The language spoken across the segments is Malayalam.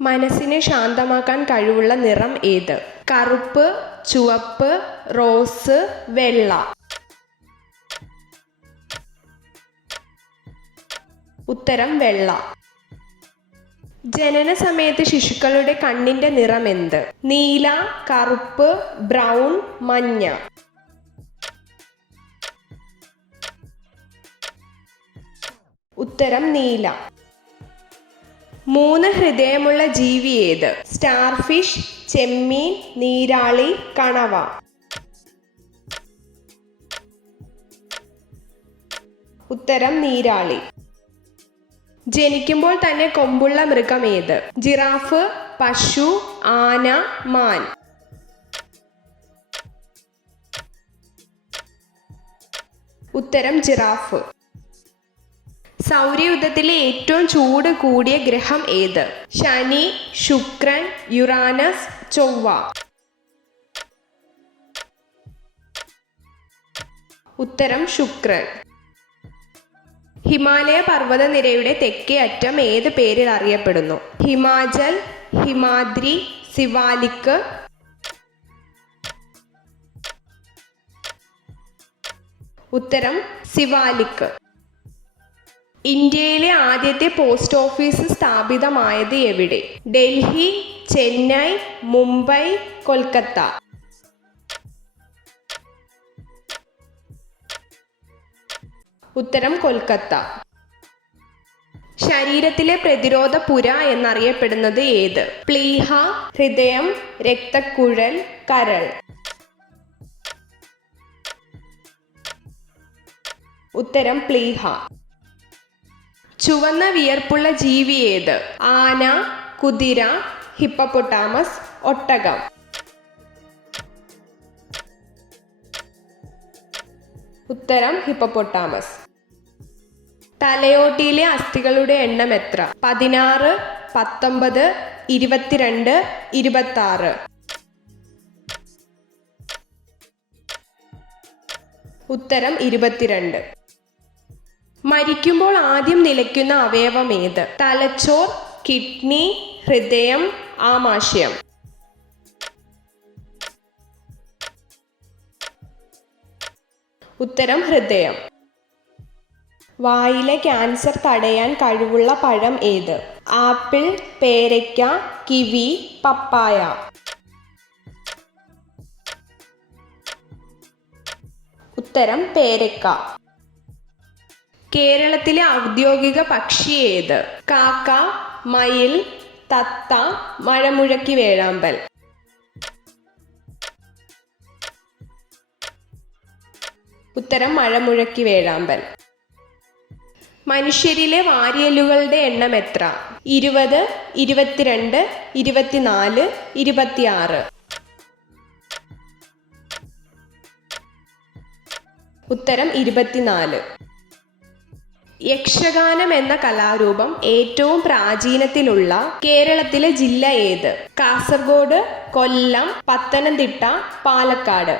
മനസ്സിനെ ശാന്തമാക്കാൻ കഴിവുള്ള നിറം ഏത്? കറുപ്പ്, ചുവപ്പ്, റോസ്, വെള്ള. ഉത്തരം വെള്ള. ജനന സമയത്ത് ശിശുക്കളുടെ കണ്ണിന്റെ നിറം എന്ത്? നീല, കറുപ്പ്, ബ്രൗൺ, മഞ്ഞ. ഉത്തരം നീല. 3 ഹൃദയമുള്ള ജീവി ഏത്? സ്റ്റാർഫിഷ്, ചെമ്മീൻ, നീരാളി, കണവ. ഉത്തരം നീരാളി. ജനിക്കുമ്പോൾ തന്നെ കൊമ്പുള്ള മൃഗം ഏത്? ജിറാഫ്, പശു, ആന, മാൻ. ഉത്തരം ജിറാഫ്. സൗരയൂഥത്തിലെ ഏറ്റവും ചൂട് കൂടിയ ഗ്രഹം ഏത്? ശനി, ശുക്രൻ, യുറാനസ്, ചൊവ്വ. ഉത്തരം ശുക്രൻ. ഹിമാലയ പർവ്വതനിരയുടെ തെക്കേ അറ്റം ഏത് പേരിൽ അറിയപ്പെടുന്നു? ഹിമാചൽ, ഹിമാദ്രി, സിവാലിക്. ഉത്തരം സിവാലിക്. ഇന്ത്യയിലെ ആദ്യത്തെ പോസ്റ്റ് ഓഫീസ് സ്ഥാപിതമായത് എവിടെ? ഡൽഹി, ചെന്നൈ, മുംബൈ, കൊൽക്കത്ത. ഉത്തരം കൊൽക്കത്ത. ശരീരത്തിലെ പ്രതിരോധ പുര എന്നറിയപ്പെടുന്നത് ഏത്? പ്ലീഹ, ഹൃദയം, രക്തക്കുഴൽ, കരൾ. ഉത്തരം പ്ലീഹ. ചുവന്ന വിയർപ്പുള്ള ജീവി ഏത്? ആന, കുതിര, ഹിപ്പപ്പൊട്ടാമസ്, ഒട്ടകം. ഉത്തരം ഹിപ്പപ്പൊട്ടാമസ്. തലയോട്ടിയിലെ അസ്ഥികളുടെ എണ്ണം എത്ര? 16, 19, 22, 26. ഉത്തരം 22. മരിക്കുമ്പോൾ ആദ്യം നിലയ്ക്കുന്ന അവയവം ഏത്? തലച്ചോർ, കിഡ്നി, ഹൃദയം, ആമാശയം. ഉത്തരം ഹൃദയം. വായിലെ ക്യാൻസർ തടയാൻ കഴിവുള്ള പഴം ഏത്? ആപ്പിൾ, പേരയ്ക്ക, കിവി, പപ്പായ. ഉത്തരം പേരയ്ക്ക. കേരളത്തിലെ ഔദ്യോഗിക പക്ഷി ഏത്? കാക്ക, മയിൽ, തത്ത, മഴമുഴക്കി വേഴാമ്പൽ. ഉത്തരം മഴമുഴക്കി വേഴാമ്പൽ. മനുഷ്യരിലെ വാരിയെല്ലുകളുടെ എണ്ണം എത്ര? 20, 22, 24, 26. ഉത്തരം 24. യക്ഷഗാനം എന്ന കലാരൂപം ഏറ്റവും പ്രാചീനത്തിലുള്ള കേരളത്തിലെ ജില്ല ഏത്? കാസർഗോഡ്, കൊല്ലം, പത്തനംതിട്ട, പാലക്കാട്.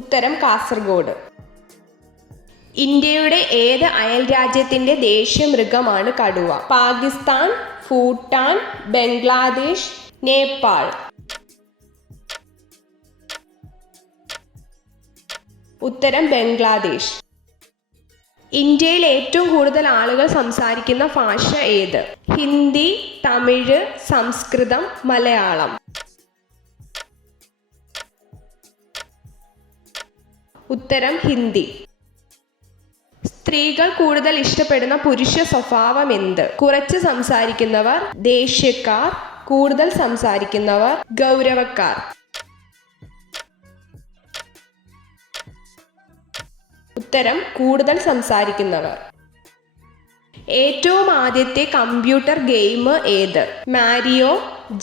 ഉത്തരം കാസർഗോഡ്. ഇന്ത്യയുടെ ഏത് അയൽ രാജ്യത്തിന്റെ ദേശീയ മൃഗമാണ് കടുവ? പാകിസ്ഥാൻ, ഭൂട്ടാൻ, ബംഗ്ലാദേശ്, നേപ്പാൾ. ഉത്തരം ബംഗ്ലാദേശ്. ഇന്ത്യയിൽ ഏറ്റവും കൂടുതൽ ആളുകൾ സംസാരിക്കുന്ന ഭാഷ ഏത്? ഹിന്ദി, തമിഴ്, സംസ്കൃതം, മലയാളം. ഉത്തരം ഹിന്ദി. സ്ത്രീകൾ കൂടുതൽ ഇഷ്ടപ്പെടുന്ന പുരുഷ സ്വഭാവം എന്ത്? കുറച്ച് സംസാരിക്കുന്നവർ, ദേഷ്യക്കാർ, കൂടുതൽ സംസാരിക്കുന്നവർ, ഗൗരവക്കാർ. ഉത്തരം കൂടുതൽ സംസാരിക്കുന്നവർ. ഏറ്റവും ആദ്യത്തെ കമ്പ്യൂട്ടർ ഗെയിം ഏത്? മാരിയോ,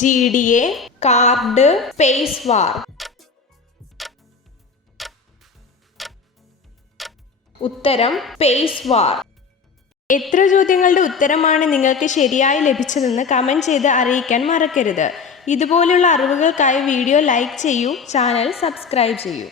GTA, കാർഡ്, സ്പേസ് വാർ. ഉത്തരം സ്പേസ് വാർ. എത്ര ചോദ്യങ്ങളുടെ ഉത്തരമാണ് നിങ്ങൾക്ക് ശരിയായി ലഭിച്ചതെന്ന് കമൻറ്റ് ചെയ്ത് അറിയിക്കാൻ മറക്കരുത്. ഇതുപോലുള്ള അറിവുകൾക്കായി വീഡിയോ ലൈക്ക് ചെയ്യൂ, ചാനൽ സബ്സ്ക്രൈബ് ചെയ്യൂ.